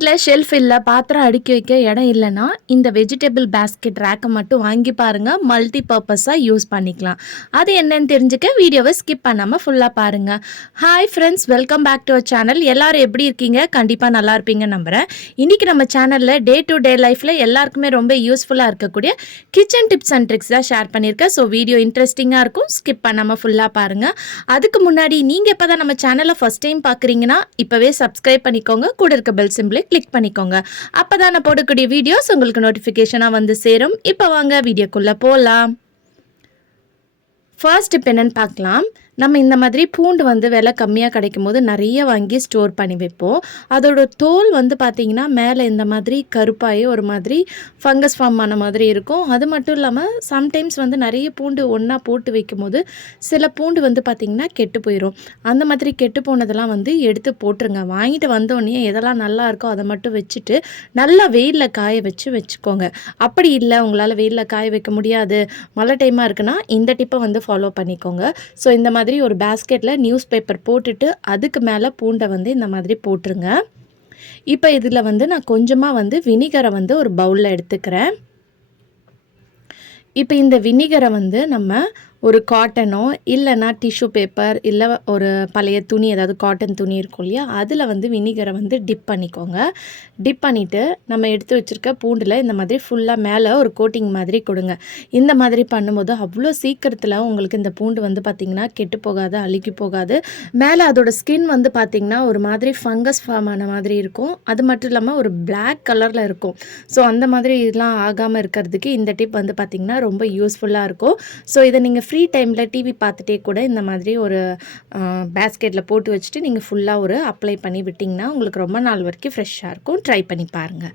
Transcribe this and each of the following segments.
வீட்ல ஷெல்ஃப் இல்ல, பாத்திரம் அடுக்கி வைக்க இடம் இல்லன்னா, இந்த வெஜிடபிள் பாஸ்கெட் ரேக்க மட்டும் வாங்கி பாருங்க. மல்டி பர்ப்பஸா யூஸ் பண்ணிக்கலாம். அது என்னன்னு தெரிஞ்சுக்க வீடியோவை ஸ்கிப் பண்ணாம ஃபுல்லா பாருங்க. Hi friends, welcome back to our channel. எல்லாரும் எப்படி இருக்கீங்க? கண்டிப்பா நல்லா இருப்பீங்கன்னு நம்புறேன். இன்னைக்கு நம்ம சேனல்ல டே டு டே லைஃப்ல எல்லாருக்குமே ரொம்ப யூஸ்ஃபுல்லா இருக்கக்கூடிய கிச்சன் டிப்ஸ் அண்ட் ட்ரிக்ஸ் தான் ஷேர் பண்ணியிருக்கேன். ஸோ வீடியோ இன்ட்ரெஸ்டிங்கா இருக்கும். ஸ்கிப் பண்ணாம ஃபுல்லா பாருங்க. அதுக்கு முன்னாடி நீங்க இப்பதான் நம்ம சேனலை ஃபர்ஸ்ட் டைம் பாக்குறீங்கன்னா இப்பவே சப்ஸ்கிரைப் பண்ணிக்கோங்க. கூட இருக்க பெல் சிம்பிளை கிளிக் பண்ணிக்கோங்க. அப்பதான் நான் போடக்கூடிய வீடியோஸ் உங்களுக்கு நோட்டிஃபிகேஷனா வந்து சேரும். இப்போ வாங்க வீடியோக்குள்ள போகலாம். ஃபர்ஸ்ட் இப்போ என்னென்னு பார்க்கலாம். நம்ம இந்த மாதிரி பூண்டு வந்து விலை கம்மியாக கிடைக்கும் போது நிறைய வாங்கி ஸ்டோர் பண்ணி வைப்போம். அதோட தோல் வந்து பார்த்திங்கன்னா மேலே இந்த மாதிரி கருப்பாகி ஒரு மாதிரி ஃபங்கஸ் ஃபார்ம் ஆன மாதிரி இருக்கும். அது மட்டும் இல்லாமல் சம்டைம்ஸ் வந்து நிறைய பூண்டு ஒன்றா போட்டு வைக்கும் போது சில பூண்டு வந்து பார்த்திங்கன்னா கெட்டு போயிடும். அந்த மாதிரி கெட்டு போனதெல்லாம் வந்து எடுத்து போட்டுருங்க. வாங்கிட்டு வந்தோடனே எதெல்லாம் நல்லா இருக்கோ அதை மட்டும் வச்சுட்டு நல்லா வெயிலில் காய வச்சுக்கோங்க. அப்படி இல்லை உங்களால் வெயிலில் காய வைக்க முடியாது, மழை டைமாக இருக்குன்னா இந்த டிப்பை வந்து ஃபாலோ பண்ணிக்கோங்க. ஸோ இந்த மாதிரி ஒரு பேஸ்கெட்டில் நியூஸ் பேப்பர் போட்டுட்டு அதுக்கு மேலே பூண்டை வந்து இந்த மாதிரி போட்டுருங்க. இப்போ இதில் வந்து நான் கொஞ்சமாக வந்து வினிகரை வந்து ஒரு பவுலில் எடுத்துக்கிறேன். இப்போ இந்த வினிகரை வந்து நம்ம ஒரு காட்டனோ இல்லைனா டிஷ்யூ பேப்பர் இல்லை ஒரு பழைய துணி, ஏதாவது காட்டன் துணி இருக்கும் இல்லையா, அதில் வந்து வினிகரை வந்து டிப் பண்ணிக்கோங்க. டிப் பண்ணிவிட்டு நம்ம எடுத்து வச்சுருக்க பூண்டில் இந்த மாதிரி ஃபுல்லாக மேலே ஒரு கோட்டிங் மாதிரி கொடுங்க. இந்த மாதிரி பண்ணும்போது அவ்வளோ சீக்கிரத்தில் உங்களுக்கு இந்த பூண்டு வந்து பார்த்திங்கன்னா கெட்டு போகாது, அழுகி போகாது. மேலே அதோட ஸ்கின் வந்து பார்த்திங்கன்னா ஒரு மாதிரி ஃபங்கஸ் ஃபார்ம் ஆன மாதிரி இருக்கும். அது மட்டும் இல்லாமல் ஒரு பிளாக் கலரில் இருக்கும். ஸோ அந்த மாதிரி இதெல்லாம் ஆகாமல் இருக்கிறதுக்கு இந்த டிப் வந்து பார்த்திங்கன்னா ரொம்ப யூஸ்ஃபுல்லாக இருக்கும். ஸோ இதை நீங்கள் ஃப்ரீ டைமில் டிவி பார்த்துட்டே கூட இந்த மாதிரி ஒரு பேஸ்கெட்டில் போட்டு வச்சுட்டு நீங்கள் ஃபுல்லாக ஒரு அப்ளை பண்ணி விட்டிங்கன்னா உங்களுக்கு ரொம்ப நாள் வரைக்கும் ஃப்ரெஷ்ஷாக இருக்கும். ட்ரை பண்ணி பாருங்கள்.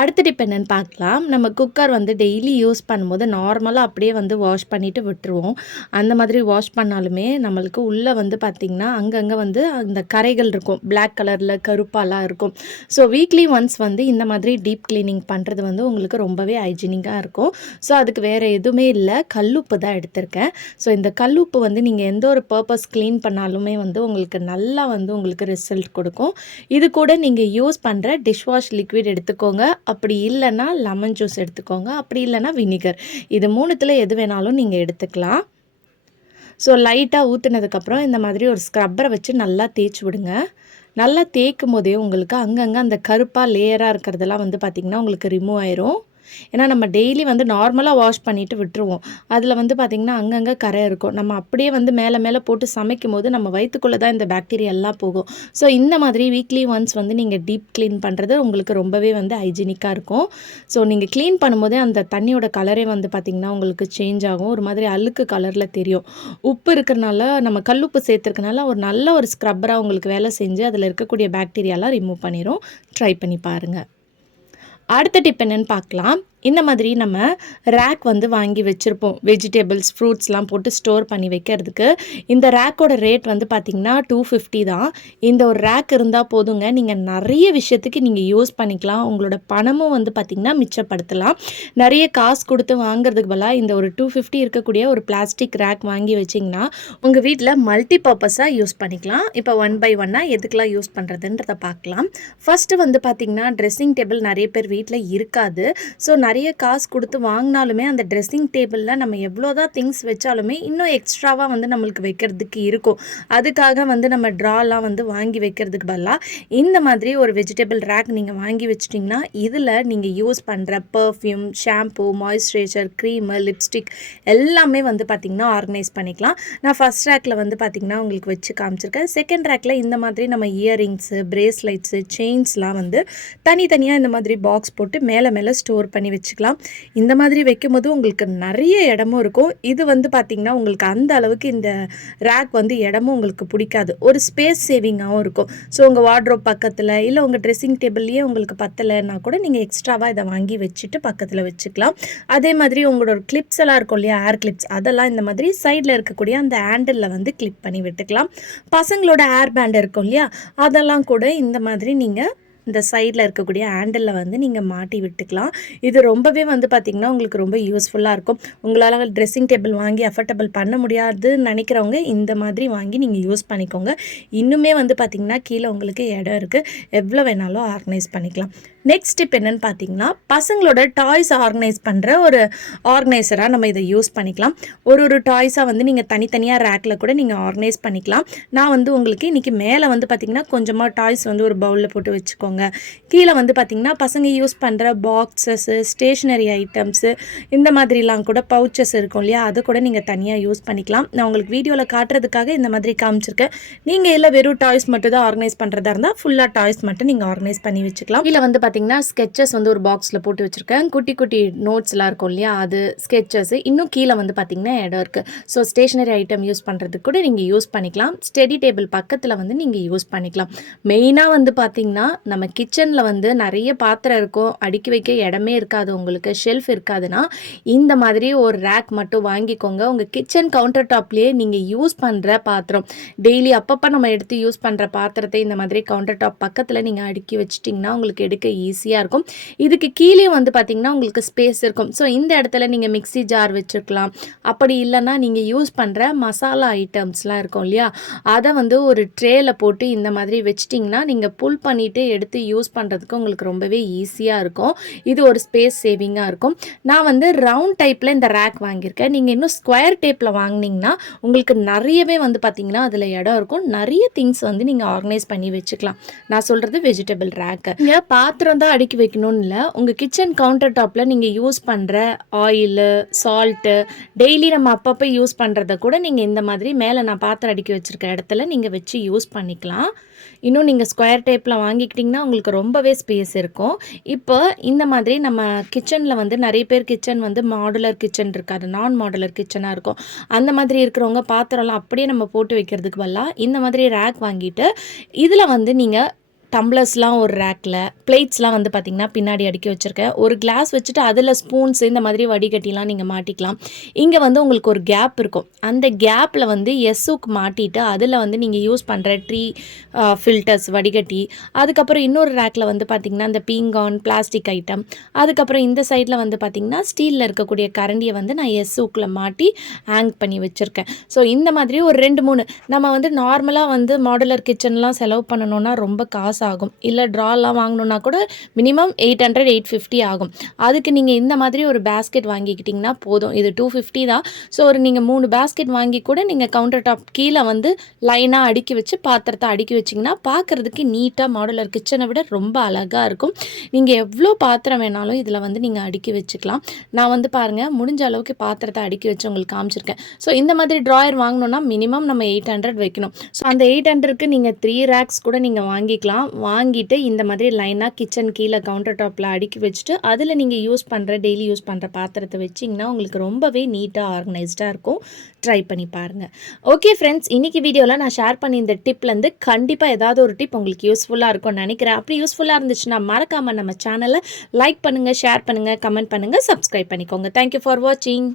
அடுத்த டிப் என்னென்னு பார்க்கலாம். நம்ம குக்கர் வந்து டெய்லி யூஸ் பண்ணும்போது நார்மலாக அப்படியே வந்து வாஷ் பண்ணிவிட்டு விட்டுருவோம். அந்த மாதிரி வாஷ் பண்ணாலுமே நம்மளுக்கு உள்ளே வந்து பார்த்திங்கன்னா அங்கங்கே வந்து அந்த கரைகள் இருக்கும், பிளாக் கலரில் கருப்பாலாம் இருக்கும். ஸோ வீக்லி ஒன்ஸ் வந்து இந்த மாதிரி டீப் கிளீனிங் பண்ணுறது வந்து உங்களுக்கு ரொம்பவே ஹைஜீனிக்காக இருக்கும். ஸோ அதுக்கு வேறு எதுவுமே இல்லை, கல்லுப்பு தான் எடுத்திருக்கேன். ஸோ இந்த கல்லுப்பு வந்து நீங்கள் எந்த ஒரு பர்பஸ் க்ளீன் பண்ணாலுமே வந்து உங்களுக்கு நல்லா வந்து உங்களுக்கு ரிசல்ட் கொடுக்கும். இது கூட நீங்கள் யூஸ் பண்ணுற டிஷ்வாஷ் லிக்விட் எடுத்துக்கோங்க. அப்படி இல்லைன்னா லெமன் ஜூஸ் எடுத்துக்கோங்க. அப்படி இல்லைன்னா வினிகர். இது மூணுத்தில் எது வேணாலும் நீங்கள் எடுத்துக்கலாம். ஸோ லைட்டாக ஊற்றுனதுக்கப்புறம் இந்த மாதிரி ஒரு ஸ்க்ரப்பரை வச்சு நல்லா தேய்ச்சி விடுங்க. நல்லா தேய்க்கும் போதே உங்களுக்கு அங்கங்கே அந்த கருப்பாக லேயராக இருக்கிறதெல்லாம் வந்து பார்த்திங்கன்னா உங்களுக்கு ரிமூவ் ஆயிரும். ஏன்னா நம்ம டெய்லி வந்து நார்மலாக வாஷ் பண்ணிவிட்டு விட்டுருவோம். அதில் வந்து பார்த்திங்கன்னா அங்கங்கே கரை இருக்கும். நம்ம அப்படியே வந்து மேலே மேலே போட்டு சமைக்கும் போது நம்ம வயிற்றுக்குள்ளே தான் இந்த பாக்டீரியா எல்லாம் போகும். ஸோ இந்த மாதிரி வீக்லி ஒன்ஸ் வந்து நீங்கள் டீப் க்ளீன் பண்ணுறது உங்களுக்கு ரொம்பவே வந்து ஹைஜீனிக்காக இருக்கும். ஸோ நீங்கள் க்ளீன் பண்ணும்போதே அந்த தண்ணியோட கலரே வந்து பார்த்திங்கன்னா உங்களுக்கு சேஞ்ச் ஆகும். ஒரு மாதிரி அழுக்கு கலரில் தெரியும். உப்பு இருக்கிறனால, நம்ம கல்லுப்பு சேர்த்துருக்கனால ஒரு நல்ல ஒரு ஸ்க்ரப்பராக உங்களுக்கு வேலை செஞ்சு அதில் இருக்கக்கூடிய பாக்டீரியாலாம் ரிமூவ் பண்ணிடும். ட்ரை பண்ணி பாருங்கள். அடுத்த டிப் என்னென்னு பார்க்கலாம். இந்த மாதிரி நம்ம ரேக் வந்து வாங்கி வச்சுருப்போம். வெஜிடபிள்ஸ், ஃப்ரூட்ஸ்லாம் போட்டு ஸ்டோர் பண்ணி வைக்கிறதுக்கு. இந்த ரேக்கோட ரேட் வந்து பார்த்திங்கன்னா 250 தான். இந்த ஒரு ரேக் இருந்தால் போதுங்க, நீங்கள் நிறைய விஷயத்துக்கு நீங்கள் யூஸ் பண்ணிக்கலாம். உங்களோட பணமும் வந்து பார்த்திங்கன்னா மிச்சப்படுத்தலாம். நிறைய காசு கொடுத்து வாங்குறதுக்கு பதிலாக இந்த ஒரு 250 இருக்கக்கூடிய ஒரு பிளாஸ்டிக் ரேக் வாங்கி வச்சிங்கன்னா உங்கள் வீட்டில் மல்டி பர்பஸாக யூஸ் பண்ணிக்கலாம். இப்போ ஒன் பை ஒன்னாக எதுக்கெலாம் யூஸ் பண்ணுறதுன்றதை பார்க்கலாம். ஃபஸ்ட்டு வந்து பார்த்திங்கன்னா ட்ரெஸ்ஸிங் டேபிள் நிறைய பேர் வீட்டில் இருக்காது. ஸோ நிறைய காசு கொடுத்து வாங்கினாலுமே அந்த ட்ரெஸ்ஸிங் டேபிளில் நம்ம எவ்வளோதான் திங்ஸ் வச்சாலுமே இன்னும் எக்ஸ்ட்ராவாக வந்து நம்மளுக்கு வைக்கிறதுக்கு இருக்கும். அதுக்காக வந்து நம்ம ட்ராலாம் வந்து வாங்கி வைக்கிறதுக்கு பதிலாக இந்த மாதிரி ஒரு வெஜிடபிள் ரேக் நீங்கள் வாங்கி வச்சிட்டிங்கன்னா இதில் நீங்கள் யூஸ் பண்ணுற perfume, shampoo, moisturiser, cream, lipstick எல்லாமே வந்து பார்த்திங்கன்னா ஆர்கனைஸ் பண்ணிக்கலாம். நான் ஃபஸ்ட் ரேக்கில் வந்து பார்த்திங்கன்னா உங்களுக்கு வச்சு காமிச்சிருக்கேன். செகண்ட் ரேக்கில் இந்த மாதிரி நம்ம இயரிங்ஸு, பிரேஸ்லைட்ஸு, செயின்ஸ்லாம் வந்து தனித்தனியாக இந்த மாதிரி பாக்ஸ் போட்டு மேலே மேலே ஸ்டோர் பண்ணி வச்சுக்கலாம். இந்த மாதிரி வைக்கும்போது உங்களுக்கு நிறைய இடமும் இருக்கும். இது வந்து பார்த்திங்கன்னா உங்களுக்கு அந்த அளவுக்கு இந்த ரேக் வந்து இடமும் உங்களுக்கு பிடிக்காது. ஒரு ஸ்பேஸ் சேவிங்காகவும் இருக்கும். ஸோ உங்கள் வார்ட்ரோப் பக்கத்தில் இல்லை உங்கள் ட்ரெஸ்ஸிங் டேபிள்லேயே உங்களுக்கு பத்தலைன்னா கூட நீங்கள் எக்ஸ்ட்ராவாக இதை வாங்கி வச்சுட்டு பக்கத்தில் வச்சுக்கலாம். அதே மாதிரி உங்களோட கிளிப்ஸ் எல்லாம் இருக்கும் இல்லையா, ஏர் கிளிப்ஸ், அதெல்லாம் இந்த மாதிரி சைடில் இருக்கக்கூடிய அந்த ஹேண்டிலில் வந்து கிளிப் பண்ணி விட்டுக்கலாம். பசங்களோட ஏர் பேண்ட் இருக்கும் இல்லையா, அதெல்லாம் கூட இந்த மாதிரி நீங்கள் இந்த சைடில் இருக்கக்கூடிய ஹேண்டிலில் வந்து நீங்கள் மாட்டி விட்டுக்கலாம். இது ரொம்பவே வந்து பார்த்திங்கன்னா உங்களுக்கு ரொம்ப யூஸ்ஃபுல்லாக இருக்கும். உங்களால் ட்ரெஸ்ஸிங் டேபிள் வாங்கி அஃபர்டபுள் பண்ண முடியாதுன்னு நினைக்கிறவங்க இந்த மாதிரி வாங்கி நீங்கள் யூஸ் பண்ணிக்கோங்க. இன்னுமே வந்து பார்த்திங்கன்னா கீழே உங்களுக்கு இடம் இருக்குது, எவ்வளோ வேணாலும் ஆர்கனைஸ் பண்ணிக்கலாம். நெக்ஸ்ட் டிப் என்னென்னு பார்த்தீங்கன்னா, பசங்களோட டாய்ஸ் ஆர்கனைஸ் பண்ணுற ஒரு ஆர்கனைசராக நம்ம இதை யூஸ் பண்ணிக்கலாம். ஒரு டாய்ஸாக வந்து நீங்கள் தனித்தனியாக ரேக்கில் கூட நீங்கள் ஆர்கனைஸ் பண்ணிக்கலாம். நான் வந்து உங்களுக்கு இன்றைக்கி மேலே வந்து பார்த்திங்கன்னா கொஞ்சமாக டாய்ஸ் வந்து ஒரு பவுலில் போட்டு வச்சுக்கோங்க. கீழே வந்து பார்த்திங்கன்னா பசங்க யூஸ் பண்ணுற பாக்ஸஸ்ஸு, ஸ்டேஷ்னரி ஐட்டம்ஸு, இந்த மாதிரிலாம் கூட பவுச்சஸ் இருக்கும் இல்லையா, அதை கூட நீங்கள் தனியாக யூஸ் பண்ணிக்கலாம். நான் உங்களுக்கு வீடியோவில் காட்டுறதுக்காக இந்த மாதிரி காமிச்சிருக்கேன். நீங்கள் இல்லை வெறும் டாய்ஸ் மட்டும் தான் ஆர்கனைஸ் பண்ணுறதா இருந்தால் ஃபுல்லாக டாய்ஸ் மட்டும் நீங்கள் ஆர்கனைஸ் பண்ணி வச்சுக்கலாம். இல்லை வந்து பார்த்தீங்கன்னா ஸ்கெச்சஸ் வந்து ஒரு பாக்ஸில் போட்டு வச்சுருக்கேன். குட்டி குட்டி நோட்ஸ்லாம் இருக்கும் இல்லையா, அது ஸ்கெச்சஸ். இன்னும் கீழே வந்து பார்த்திங்கன்னா இடம் இருக்குது. ஸோ ஸ்டேஷ்னரி ஐட்டம் யூஸ் பண்ணுறதுக்கு கூட நீங்கள் யூஸ் பண்ணிக்கலாம். ஸ்டடி டேபிள் பக்கத்தில் வந்து நீங்கள் யூஸ் பண்ணிக்கலாம். மெயினாக வந்து பார்த்திங்கன்னா நம்ம கிச்சனில் வந்து நிறைய பாத்திரம் இருக்கும், அடுக்கி வைக்க இடமே இருக்காது, உங்களுக்கு ஷெல்ஃப் இருக்காதுன்னா இந்த மாதிரி ஒரு ரேக் மட்டும் வாங்கிக்கோங்க. உங்கள் கிச்சன் கவுண்டர் டாப்லேயே நீங்கள் யூஸ் பண்ணுற பாத்திரம், டெய்லி அப்பப்போ நம்ம எடுத்து யூஸ் பண்ணுற பாத்திரத்தை இந்த மாதிரி கவுண்டர் டாப் பக்கத்தில் நீங்கள் அடுக்கி வச்சிட்டிங்கன்னா உங்களுக்கு எடுக்க ஈஸியாக இருக்கும். இதுக்கு கீழே வந்து பார்த்திங்கன்னா உங்களுக்கு ஸ்பேஸ் இருக்கும். ஸோ இந்த இடத்துல நீங்கள் மிக்ஸி ஜார் வச்சுருக்கலாம். அப்படி இல்லைன்னா நீங்கள் யூஸ் பண்ணுற மசாலா ஐட்டம்ஸ்லாம் இருக்கும் இல்லையா, அதை வந்து ஒரு ட்ரேயில் போட்டு இந்த மாதிரி வச்சிட்டிங்கன்னா நீங்கள் புல் பண்ணிவிட்டு எடுத்து யூஸ் பண்ணுறதுக்கு உங்களுக்கு ரொம்பவே ஈஸியாக இருக்கும். இது ஒரு ஸ்பேஸ் சேவிங்காக இருக்கும். நான் வந்து ரவுண்ட் டைப்பில் இந்த ரேக் வாங்கியிருக்கேன். நீங்கள் இன்னும் ஸ்கொயர் டேப்பில் வாங்கினீங்கன்னா உங்களுக்கு நிறையவே வந்து பார்த்திங்கன்னா அதில் இடம் இருக்கும். நிறைய திங்ஸ் வந்து நீங்கள் ஆர்கனைஸ் பண்ணி வச்சுக்கலாம். நான் சொல்கிறது வெஜிடபிள் ரேக்கு. நீங்கள் பாத்திரம் தான் அடுக்கி வைக்கணும்னு இல்லை, உங்கள் கிச்சன் கவுண்டர் டாப்பில் நீங்கள் யூஸ் பண்ணுற ஆயிலு, சால்ட்டு, டெய்லி நம்ம அப்பப்போ யூஸ் பண்ணுறத கூட நீங்கள் இந்த மாதிரி மேலே நான் பாத்திரம் அடுக்கி வச்சுருக்க இடத்துல நீங்கள் வச்சு யூஸ் பண்ணிக்கலாம். இன்னும் நீங்கள் ஸ்கொயர் டேப்பில் வாங்கிக்கிட்டிங்கன்னா உங்களுக்கு ரொம்பவே ஸ்பேஸ் இருக்கும். இப்போ இந்த மாதிரி நம்ம கிச்சனில் வந்து நிறைய பேர் கிச்சன் வந்து மாடுலர் கிச்சன் இருக்காது, நான் மாடுலர் கிச்சனாக இருக்கும். அந்த மாதிரி இருக்கிறவங்க பாத்திரம்லாம் அப்படியே நம்ம போட்டு வைக்கிறதுக்கு பதிலாக இந்த மாதிரி ரேக் வாங்கிட்டு இதில் வந்து நீங்கள் டம்ளர்ஸ்லாம் ஒரு ரேக்கில், பிளேட்ஸ்லாம் வந்து பார்த்திங்கன்னா பின்னாடி அடுக்கி வச்சுருக்கேன். ஒரு கிளாஸ் வச்சுட்டு அதில் ஸ்பூன்ஸ் இந்த மாதிரி வடிகட்டிலாம் நீங்கள் மாட்டிக்கலாம். இங்கே வந்து உங்களுக்கு ஒரு கேப் இருக்கும். அந்த கேப்பில் வந்து எஸ்ஸுக்கு மாட்டிட்டு அதில் வந்து நீங்கள் யூஸ் பண்ணுற டீ ஃபில்டர்ஸ் வடிகட்டி, அதுக்கப்புறம் இன்னொரு ரேக்கில் வந்து பார்த்திங்கன்னா இந்த பீங்கான் பிளாஸ்டிக் ஐட்டம், அதுக்கப்புறம் இந்த சைடில் வந்து பார்த்திங்கன்னா ஸ்டீலில் இருக்கக்கூடிய கரண்டியை வந்து நான் எஸ்ஸுக்கில் மாட்டி ஹேங் பண்ணி வச்சுருக்கேன். ஸோ இந்த மாதிரி ஒரு 2-3 நம்ம வந்து நார்மலாக வந்து மாடுலர் கிச்சன்லாம் செலவு பண்ணணுன்னா ரொம்ப காசு ஆகும். இல்லை ட்ராலாம் வாங்கணுன்னா கூட மினிமம் 800-850 ஆகும். அதுக்கு நீங்கள் இந்த மாதிரி ஒரு பேஸ்கெட் வாங்கிக்கிட்டிங்கன்னா போதும். இது 250 தான். ஸோ ஒரு நீங்கள் 3 பேஸ்கெட் வாங்கி கூட நீங்கள் கவுண்டர் டாப் கீழே வந்து லைனாக அடுக்கி வச்சு பாத்திரத்தை அடுக்கி வச்சிங்கன்னா பார்க்குறதுக்கு நீட்டாக மாடுலர் கிச்சனை விட ரொம்ப அழகாக இருக்கும். நீங்கள் எவ்வளோ பாத்திரம் வேணாலும் இதில் வந்து நீங்கள் அடுக்கி வச்சுக்கலாம். நான் வந்து பாருங்கள் முடிஞ்ச அளவுக்கு பாத்திரத்தை அடுக்கி வச்சு உங்களுக்கு காமிச்சிருக்கேன். ஸோ இந்த மாதிரி ட்ராயர் வாங்கணுன்னா மினிமம் நம்ம 800 வைக்கணும். ஸோ அந்த 800க்கு நீங்கள் 3 ரேக்ஸ் கூட நீங்கள் வாங்கிக்கலாம். வாங்கிட்டு இந்த மாதிரி லைனாக கிச்சன் கீழே கவுண்டர் டாப்பில் அடுக்கி வச்சுட்டு அதில் நீங்கள் யூஸ் பண்ணுற டெய்லி யூஸ் பண்ணுற பாத்திரத்தை வச்சிங்கன்னா உங்களுக்கு ரொம்பவே நீட்டாக ஆர்கனைஸ்டாக இருக்கும். ட்ரை பண்ணி பாருங்கள். ஓகே ஃப்ரெண்ட்ஸ், இன்றைக்கி வீடியோவில் நான் ஷேர் பண்ணி இந்த டிப்லேருந்து கண்டிப்பாக ஏதாவது ஒரு டிப் உங்களுக்கு யூஸ்ஃபுல்லாக இருக்கும்னு நினைக்கிறேன். அப்படி யூஸ்ஃபுல்லாக இருந்துச்சுன்னா மறக்காமல் நம்ம சேனலை லைக் பண்ணுங்கள், ஷேர் பண்ணுங்கள், கமெண்ட் பண்ணுங்கள், சப்ஸ்கிரைப் பண்ணிக்கோங்க. தேங்க்யூ ஃபார் வாட்சிங்.